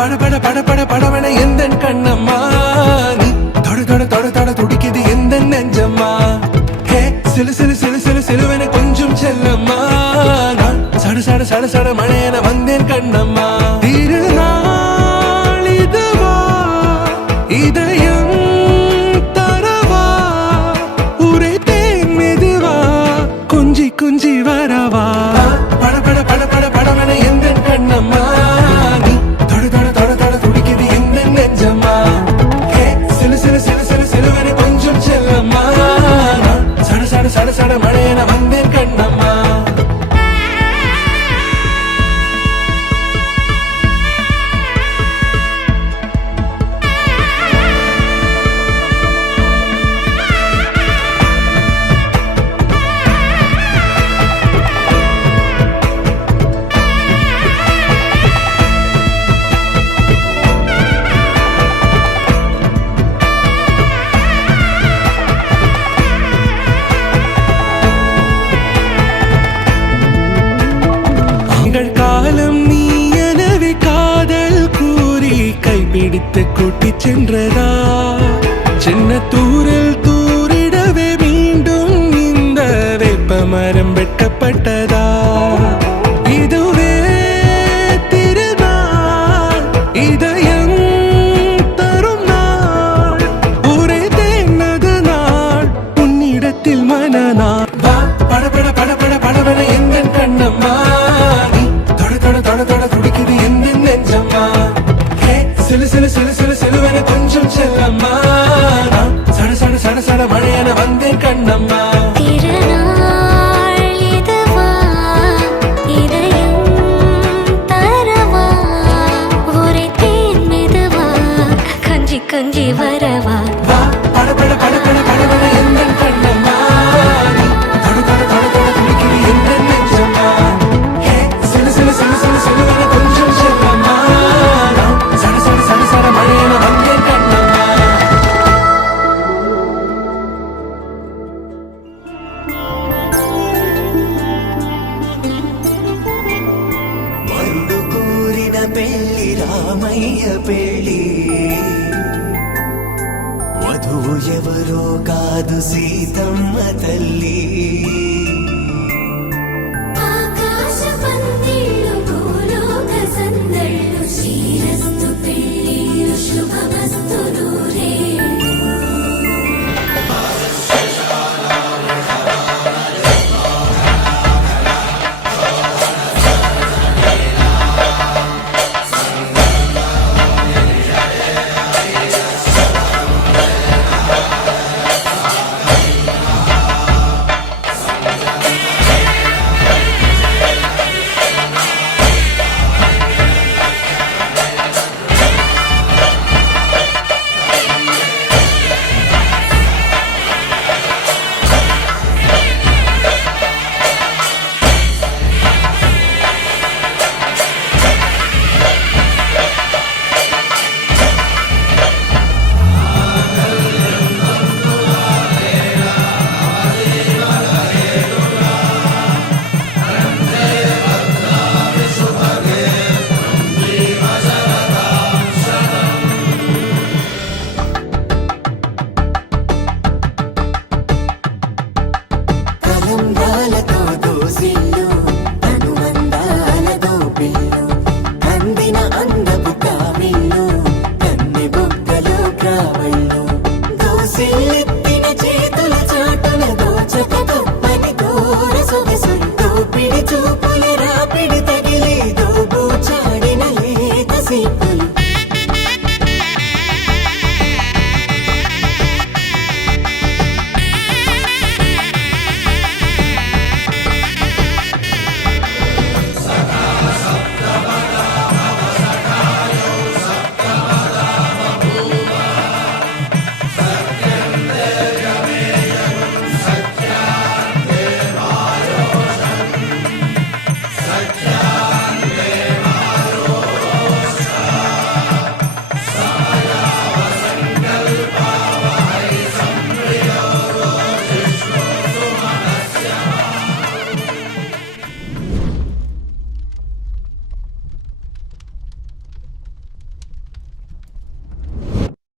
பட பட பட படவன எந்த கண்ணம்மா நீ தொட தொட தொட தொட துடிக்குது எந்த நெஞ்சம்மா ஹே சிலு சிலு சிலு சிலு சிலுவன கொஞ்சம் செல்லம்மா நான் சட சட சட சட மழையன வந்தேன் கண்ணம்மா திருநாள் இதுவா இதயம் தரவா உரைத்தேன் மெதுவா குஞ்சி குஞ்சி வரவா பட பட பட பட படவன எந்த கண்ணம்மா நீ தொட தொட தொட தொட துடிக்குது எந்த நெஞ்சம்மா ஹே சிலு சிலு சிலு சிலு சிலுவன கொஞ்சம் செல்லம்மா நான் சட சட சட சட மழையன வந்தேன் கண்ணம்மா காலம் நீ எனவே காதல் கூறி கைப்பிடித்து கூட்டிச் சென்றதா சின்ன தூரில் தூரிடவே மீண்டும் இந்த வேப்ப மரம் வெட்டப்பட்டதா இதுவே திருநாள் இதயம் தரும் நாள் ஒரே தேனது நாள் உன்னிடத்தில் மனநாள் பட பட பட பட படவன எந்த கண்ணம்மா தொட தொட துடிக்குது எந்த நெஞ்சம்மா ஹே சிலு சிலு சிலு சிலு சிலுவன கொஞ்சம் செல்லம்மா நான் சட சட சட சட மழையன வந்தேன் கண்ணம்மா திருநாள் இதுவா இதயம் தரவா உரைத்தேன் மெதுவா கொஞ்சி கொஞ்சி வரவா பட பட பட பட படவன எந்த கண்ணம்மா நீ தொட தொட தொட தொட துடிக்குது எந்த நெஞ்சம்மா ஹே சிலு சிலு சிலு சிலு சிலுவன கொஞ்சம் செல்லம்மா நான் சட சட சட சட மழையன வந்தேன் கண்ணம்மா వరుడు కోరిన పెళ్లి రామయ్య పెళ్లి వధువు ఎవరో కాదు సీతమ్మ తల్లి ఆకాశ పందిళ్ళు భూలోక సందళ్ళు శ్రీరస్తు పెళ్ళిళ్ళు శుభమస్తు నూరే తలంబ్రాలతో దోసిళ్ళు అనుబంధాలతో పిల్లు అందిన అందపు కావిళ్ళు కన్ని బుగ్గలు క్రావళ్ళు దోసిళ్ళెత్తిన చేతుల చాటున దోచక తప్పని తోర సొగసు దోపిడి చూపు